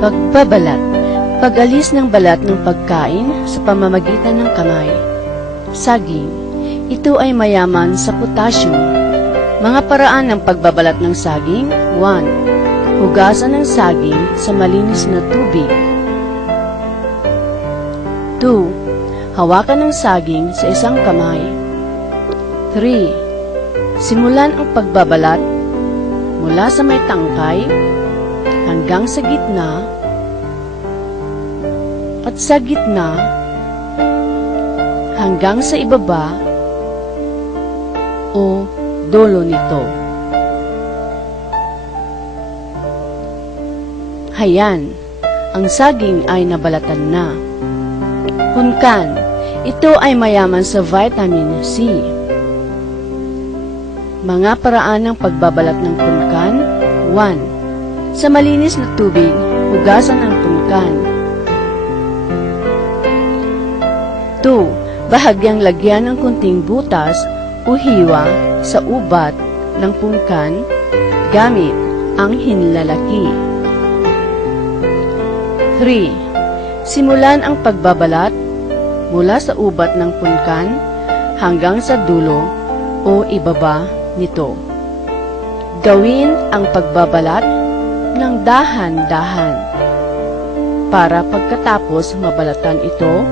Pagbabalat. Pag-alis ng balat ng pagkain sa pamamagitan ng kamay. Saging. Ito ay mayaman sa potassium. Mga paraan ng pagbabalat ng saging. 1. Hugasan ng saging sa malinis na tubig. 2. Hawakan ng saging sa isang kamay. 3. Simulan ang pagbabalat mula sa may tangkay hanggang sa gitna at sa gitna hanggang sa ibaba o dulo nito. Hayan, ang saging ay nabalatan na. Punkan, ito ay mayaman sa vitamin C. Mga paraan ng pagbabalat ng punkan. 1. Sa malinis na tubig, hugasan ang punkan. 2. Bahagyang lagyan ng kunting butas o hiwa sa ubat ng punkan gamit ang hinlalaki. 3. Simulan ang pagbabalat mula sa ubat ng punkan hanggang sa dulo o ibaba nito. Gawin ang pagbabalat ng dahan-dahan para pagkatapos mabalatan ito,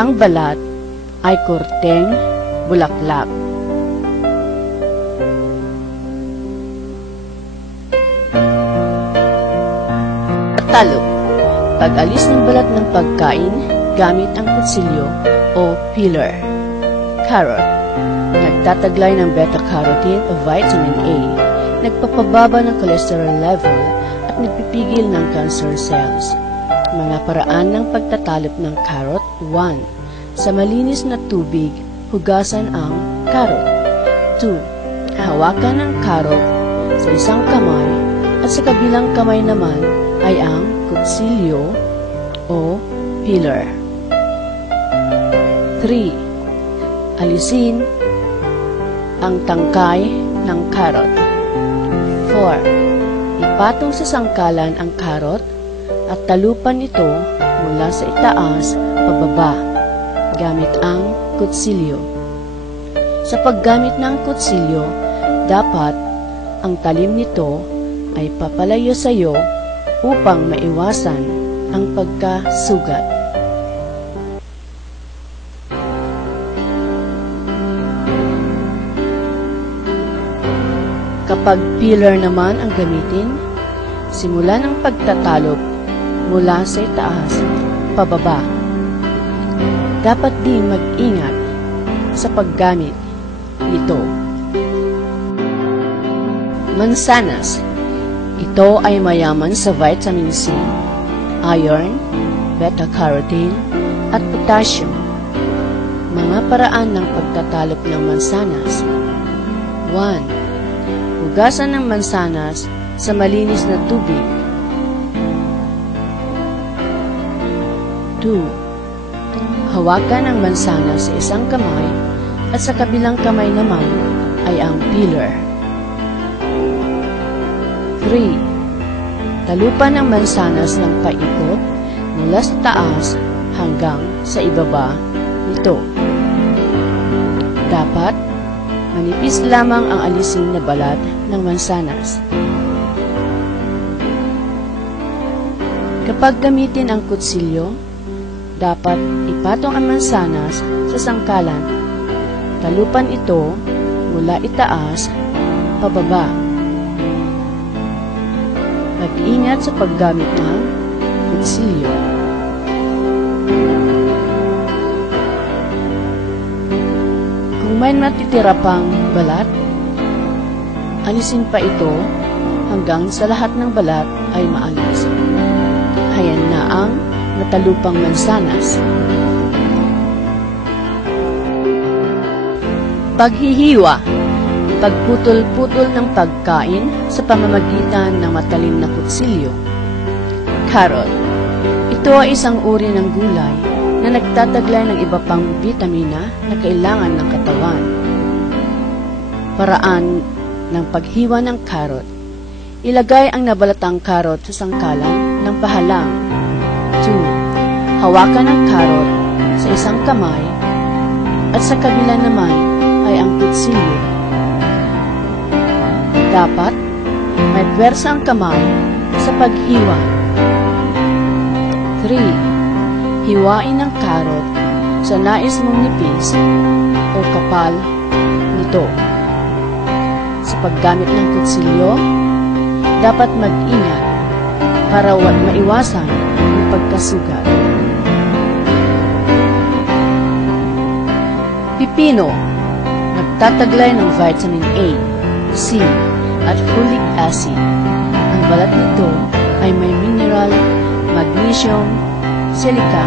ang balat ay korteng bulaklak. Talop. Pag-alis ng balat ng pagkain gamit ang kutsilyo o peeler. Carrot. Nagtataglay ng beta-carotene o vitamin A, nagpapababa ng cholesterol level at nagpipigil ng cancer cells. Mga paraan ng pagtatalop ng carrot. 1. Sa malinis na tubig, hugasan ang carrot. 2. Hawakan ang carrot sa isang kamay at sa kabilang kamay naman ay ang kutsilyo o peeler. 3. Alisin ang tangkay ng carrot. 4. Ipatong sa sangkalan ang carrot at talupan ito mula sa itaas pababa gamit ang kutsilyo. Sa paggamit ng kutsilyo, dapat ang talim nito ay papalayo sa iyo upang maiwasan ang pagkasugat. Kapag peeler naman ang gamitin, simulan ang pagtatalop mula sa itaas pababa. Dapat din mag-ingat sa paggamit nito. Mansanas. Ito ay mayaman sa vitamin C, iron, beta-carotene, at potassium. Mga paraan ng pagtatalop ng mansanas. 1. Hugasan ng mansanas sa malinis na tubig. 2. Hawakan ang mansanas sa isang kamay at sa kabilang kamay naman ay ang peeler. 3. Talupan ang mansanas ng paikot mula sa taas hanggang sa ibaba nito. Dapat manipis lamang ang alisin na balat ng mansanas. Kapag gamitin ang kutsilyo, dapat ipatong ang mansanas sa sangkalan. Talupan ito mula itaas pababa. Mag-ingat sa paggamit ng kutsilyo. Kung may matitira pang balat, alisin pa ito hanggang sa lahat ng balat ay maalis. Hayan na ang natalupang mansanas. Paghihiwa. Pagputol-putol ng pagkain sa pamamagitan ng matalim na kutsilyo. Carrot. Ito ay isang uri ng gulay na nagtataglay ng iba pang bitamina na kailangan ng katawan. Paraan ng paghiwa ng carrot. Ilagay ang nabalatang carrot sa sangkalan ng pahalang. 2. Hawakan ang karot sa isang kamay at sa kabila naman ay ang kutsilyo. Dapat may pwersa ang kamay sa paghiwa. 3. Hiwain ang karot sa nais mong nipis o kapal nito. Sa paggamit ng kutsilyo, dapat mag-ingat para maiwasan ang pagkasugat. Pipino, nagtataglay ng vitamin A, C, at folic acid. Ang balat nito ay may mineral, magnesium, silica,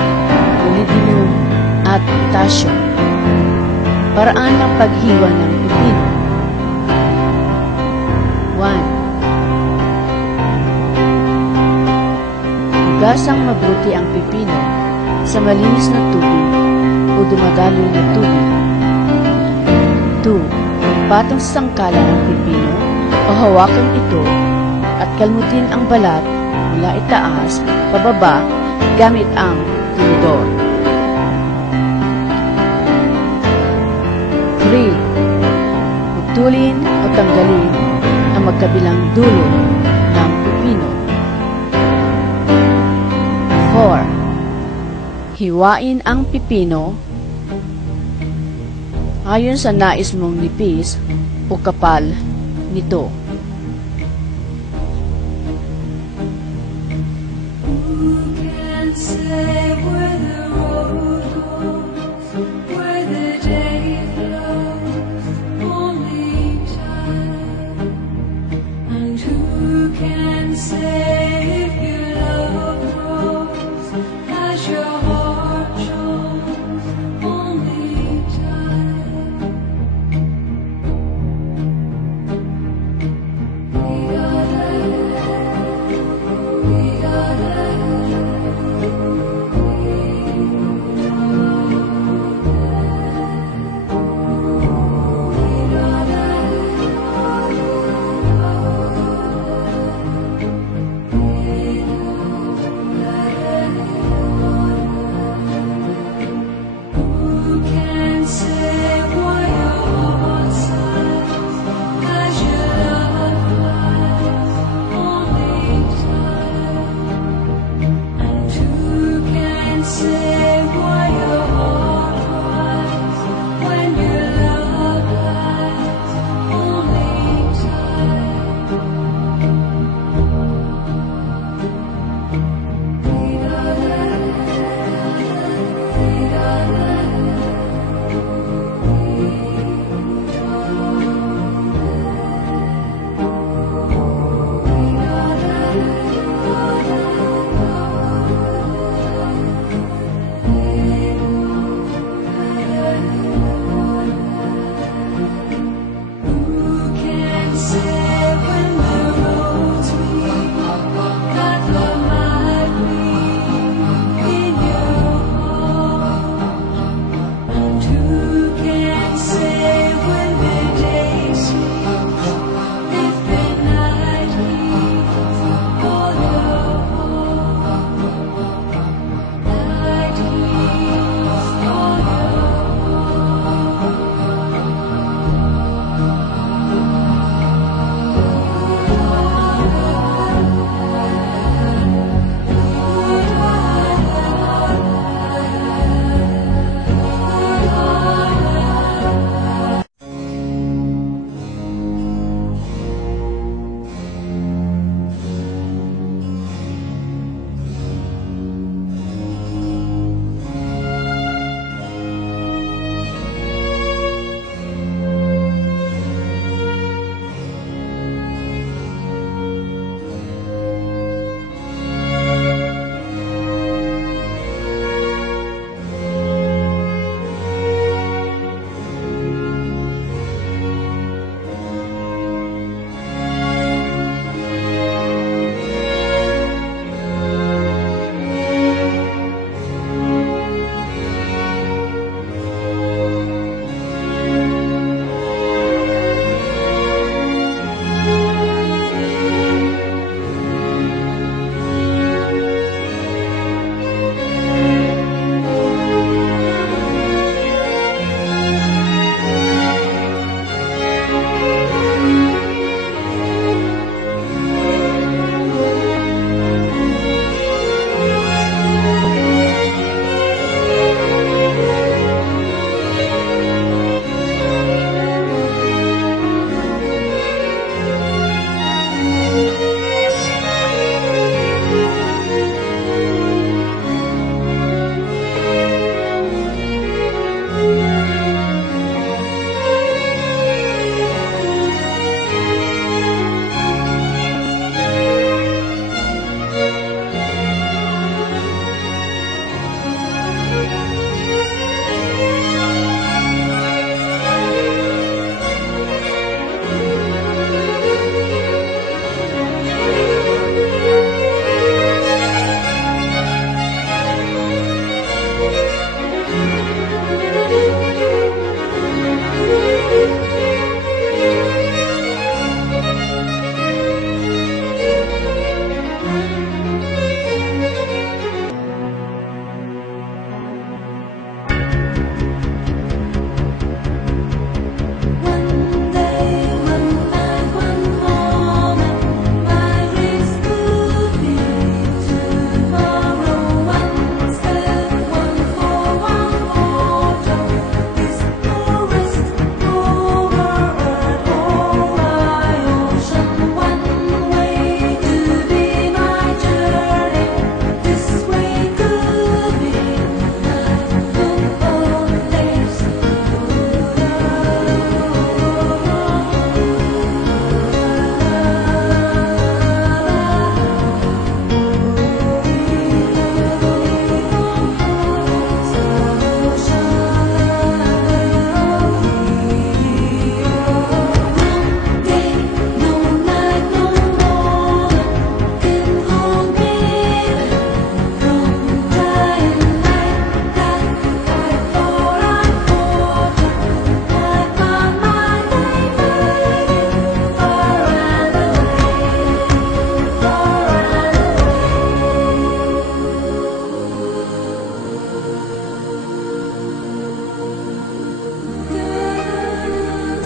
molybdenum, at potassium. Paraan ng paghiwa ng pipino. 1. Hugasang mabuti ang pipino sa malinis na tubig o dumadaloy na tubig. 2. Patong sa sangkala ng pipino o hawakan ito at kalmutin ang balat mula itaas pababa gamit ang tinidor. 3. Putulin o tanggalin ang magkabilang dulo ng pipino. 4. Hiwain ang pipino ayon sa nais mong nipis o kapal nito. Who can say where the